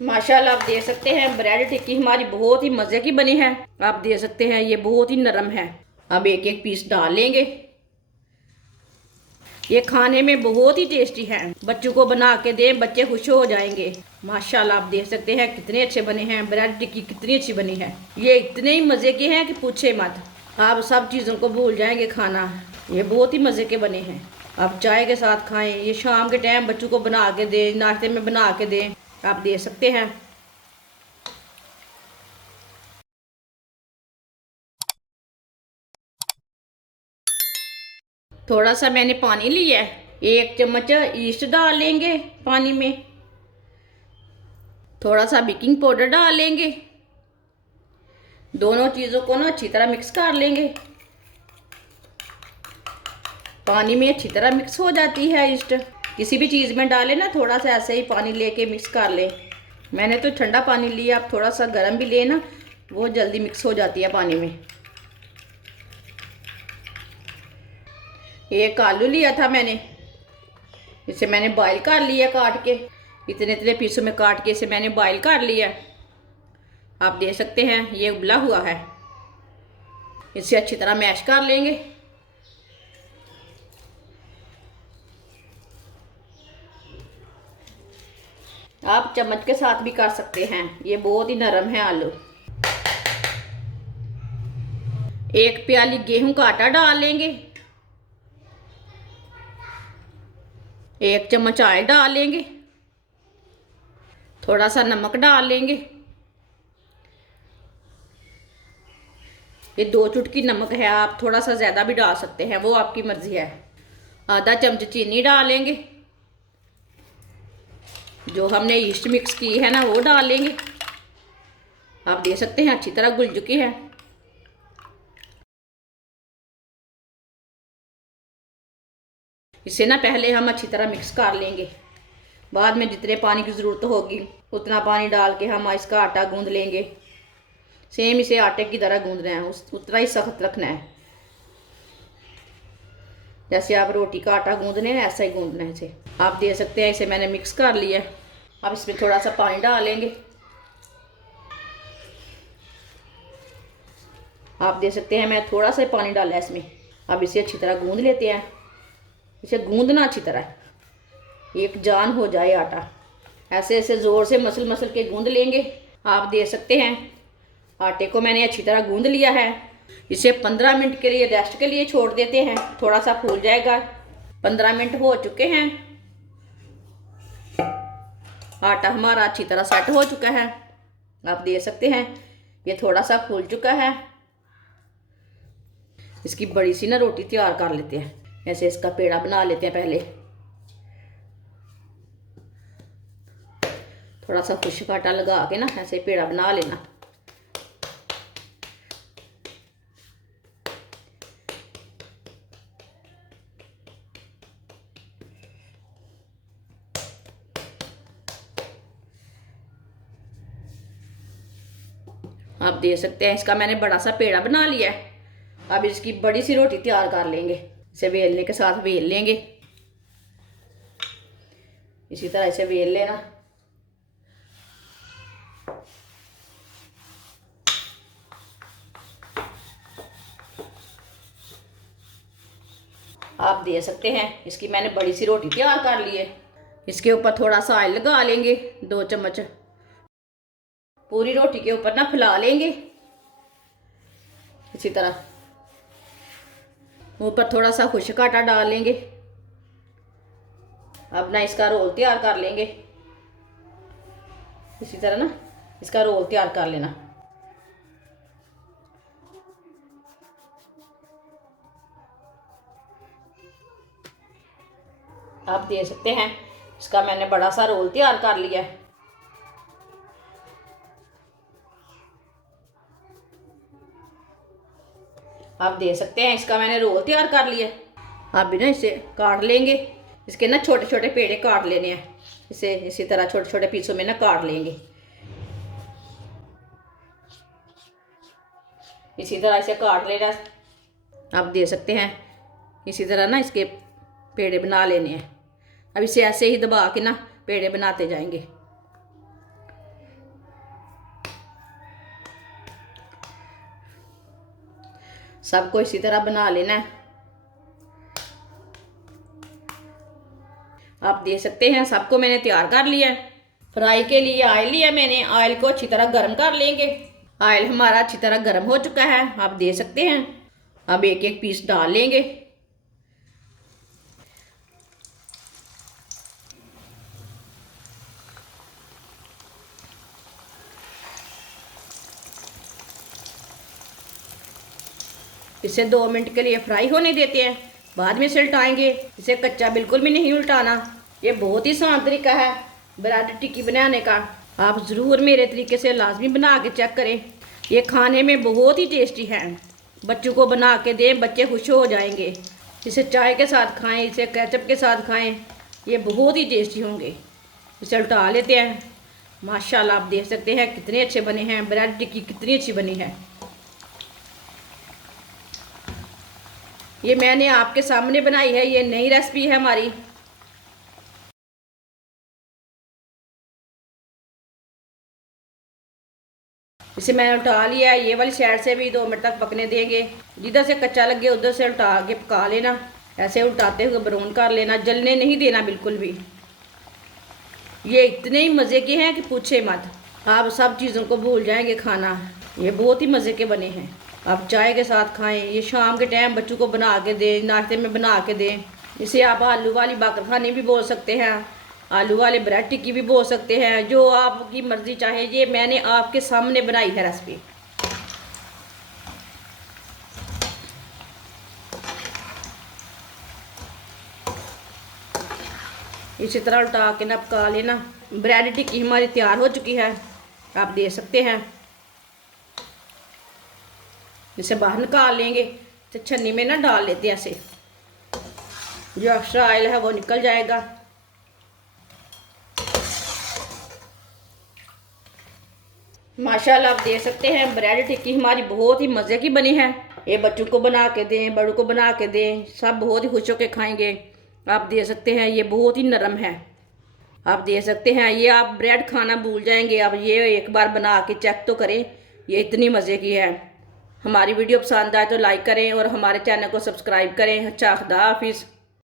माशाल्लाह आप देख सकते हैं ब्रेड टिक्की हमारी बहुत ही मज़े की बनी है। आप देख सकते हैं ये बहुत ही नरम है। अब एक एक पीस डाल लेंगे। ये खाने में बहुत ही टेस्टी है। बच्चों को बना के दें, बच्चे खुश हो जाएंगे। माशाल्लाह आप देख सकते हैं कितने अच्छे बने हैं। ब्रेड टिक्की कितनी अच्छी बनी है। ये इतने ही मज़े के हैं कि पूछे मत। आप सब चीज़ों को भूल जाएंगे खाना। ये बहुत ही मज़े के बने हैं। आप चाय के साथ खाएं, ये शाम के टाइम बच्चों को बना के दें, नाश्ते में बना के दें। आप दे सकते हैं। थोड़ा सा मैंने पानी लिया है, 1 चम्मच ईस्ट डाल लेंगे पानी में। थोड़ा सा बेकिंग पाउडर डाल लेंगे। दोनों चीज़ों को ना अच्छी तरह मिक्स कर लेंगे। पानी में अच्छी तरह मिक्स हो जाती है ईस्ट। किसी भी चीज़ में डालें ना, थोड़ा सा ऐसे ही पानी लेके मिक्स कर लें। मैंने तो ठंडा पानी लिया, आप थोड़ा सा गर्म भी लेना, वो जल्दी मिक्स हो जाती है पानी में। एक आलू लिया था मैंने, इसे मैंने बॉईल कर लिया काट के। इतने इतने पीसों में काट के इसे मैंने बॉईल कर लिया। आप देख सकते हैं ये उबला हुआ है। इसे अच्छी तरह मैश कर लेंगे। आप चम्मच के साथ भी कर सकते हैं, ये बहुत ही नरम है आलू। 1 प्याली गेहूं का आटा डाल लेंगे। 1 चम्मच ऑयल डाल लेंगे। थोड़ा सा नमक डाल लेंगे। ये 2 चुटकी नमक है, आप थोड़ा सा ज़्यादा भी डाल सकते हैं, वो आपकी मर्जी है। आधा चम्मच चीनी डालेंगे। जो हमने ईस्ट मिक्स की है ना वो डाल लेंगे। आप देख सकते हैं अच्छी तरह घुल चुकी है। इसे ना पहले हम अच्छी तरह मिक्स कर लेंगे। बाद में जितने पानी की ज़रूरत होगी उतना पानी डाल के हम इसका आटा गूंद लेंगे। सेम इसे आटे की तरह गूंदना है, उतना ही सख्त रखना है। जैसे आप रोटी का आटा गूंदने हैं ऐसा ही गूंदना है इसे। आप देख सकते हैं इसे मैंने मिक्स कर लिया। अब इसमें थोड़ा सा पानी डालेंगे। आप देख सकते हैं मैं थोड़ा सा पानी डाला है इसमें। अब इसे अच्छी तरह गूंद लेते हैं। इसे गूंदना अच्छी तरह, एक जान हो जाए आटा। ऐसे ऐसे ज़ोर से मसल मसल के गूंद लेंगे। आप देख सकते हैं आटे को मैंने अच्छी तरह गूंद लिया है। इसे 15 मिनट के लिए रेस्ट के लिए छोड़ देते हैं, थोड़ा सा फूल जाएगा। 15 मिनट हो चुके हैं। आटा हमारा अच्छी तरह सेट हो चुका है। आप देख सकते हैं ये थोड़ा सा फूल चुका है। इसकी बड़ी सी ना रोटी तैयार कर लेते हैं। ऐसे इसका पेड़ा बना लेते हैं पहले। थोड़ा सा खुश्क आटा लगा के ना ऐसे पेड़ा बना लेना। आप देख सकते हैं इसका मैंने बड़ा सा पेड़ा बना लिया है। अब इसकी बड़ी सी रोटी तैयार कर लेंगे। इसे बेलने के साथ बेल लेंगे। इसी तरह इसे बेल लेना। आप देख सकते हैं इसकी मैंने बड़ी सी रोटी तैयार कर ली है। इसके ऊपर थोड़ा सा ऑयल लगा लेंगे, 2 चम्मच। पूरी रोटी के ऊपर ना फैला लेंगे इसी तरह। ऊपर थोड़ा सा खुश्क आटा डाल लेंगे। अब ना इसका रोल तैयार कर लेंगे। इसी तरह ना इसका रोल तैयार कर लेना। आप देख सकते हैं इसका मैंने बड़ा सा रोल तैयार कर लिया है। आप देख सकते हैं इसका मैंने रोल तैयार कर लिया। आप भी ना इसे काट लेंगे। इसके ना छोटे छोटे पेड़े काट लेने हैं। इसे इसी तरह छोटे छोटे पीसों में ना काट लेंगे। इसी तरह इसे काट लेना। आप देख सकते हैं इसी तरह ना इसके पेड़े बना लेने हैं। अब इसे ऐसे ही दबा के ना पेड़े बनाते जाएंगे। सबको इसी तरह बना लेना है। आप देख सकते हैं सबको मैंने तैयार कर लिया है। फ्राई के लिए ऑयल लिया मैंने, ऑयल को अच्छी तरह गर्म कर लेंगे। ऑयल हमारा अच्छी तरह गर्म हो चुका है, आप देख सकते हैं। अब एक एक पीस डाल लेंगे। इसे 2 मिनट के लिए फ्राई होने देते हैं, बाद में इसे उल्टाएंगे। इसे कच्चा बिल्कुल भी नहीं उल्टाना। ये बहुत ही आसान तरीका है ब्रेड टिक्की बनाने का। आप ज़रूर मेरे तरीके से लाजमी बना के चेक करें। ये खाने में बहुत ही टेस्टी है। बच्चों को बना के दें, बच्चे खुश हो जाएंगे। इसे चाय के साथ खाएं, इसे केचप के साथ खाएं, ये बहुत ही टेस्टी होंगे। इसे उल्टा लेते हैं। माशाल्लाह आप देख सकते हैं कितने अच्छे बने हैं। ब्रेड टिक्की कितनी अच्छी बनी है। ये मैंने आपके सामने बनाई है, ये नई रेसिपी है हमारी। इसे मैंने उल्टा लिया है। ये वाली साइड से भी 2 मिनट तक पकने देंगे। जिधर से कच्चा लगे उधर से उल्टा के पका लेना। ऐसे उल्टाते हुए ब्राउन कर लेना, जलने नहीं देना बिल्कुल भी। ये इतने ही मज़े के हैं कि पूछे मत। आप सब चीज़ों को भूल जाएंगे खाना। ये बहुत ही मज़े के बने हैं। आप चाय के साथ खाएं, ये शाम के टाइम बच्चों को बना के दें, नाश्ते में बना के दें। इसे आप आलू वाली बाकर खानी भी बोल सकते हैं, आलू वाले ब्रेड टिक्की भी बोल सकते हैं, जो आपकी मर्ज़ी चाहे। ये मैंने आपके सामने बनाई है रेसिपी। इसी तरह उल्टा के ना पका लेना। ब्रेड टिक्की हमारी तैयार हो चुकी है, आप देख सकते हैं। इसे बाहर निकाल लेंगे तो छन्नी में ना डाल लेते हैं। ऐसे जो एक्स्ट्रा ऑयल है वो निकल जाएगा। माशाल्लाह आप देख सकते हैं ब्रेड टिक्की हमारी बहुत ही मज़े की बनी है। ये बच्चों को बना के दें, बड़ों को बना के दें, सब बहुत ही खुश होकर खाएंगे। आप देख सकते हैं ये बहुत ही नरम है। आप देख सकते हैं ये आप ब्रेड खाना भूल जाएंगे। अब ये एक बार बना के चेक तो करें, ये इतनी मज़े की है। हमारी वीडियो पसंद आए तो लाइक करें और हमारे चैनल को सब्सक्राइब करें। अच्छा, खुदा हाफिज़।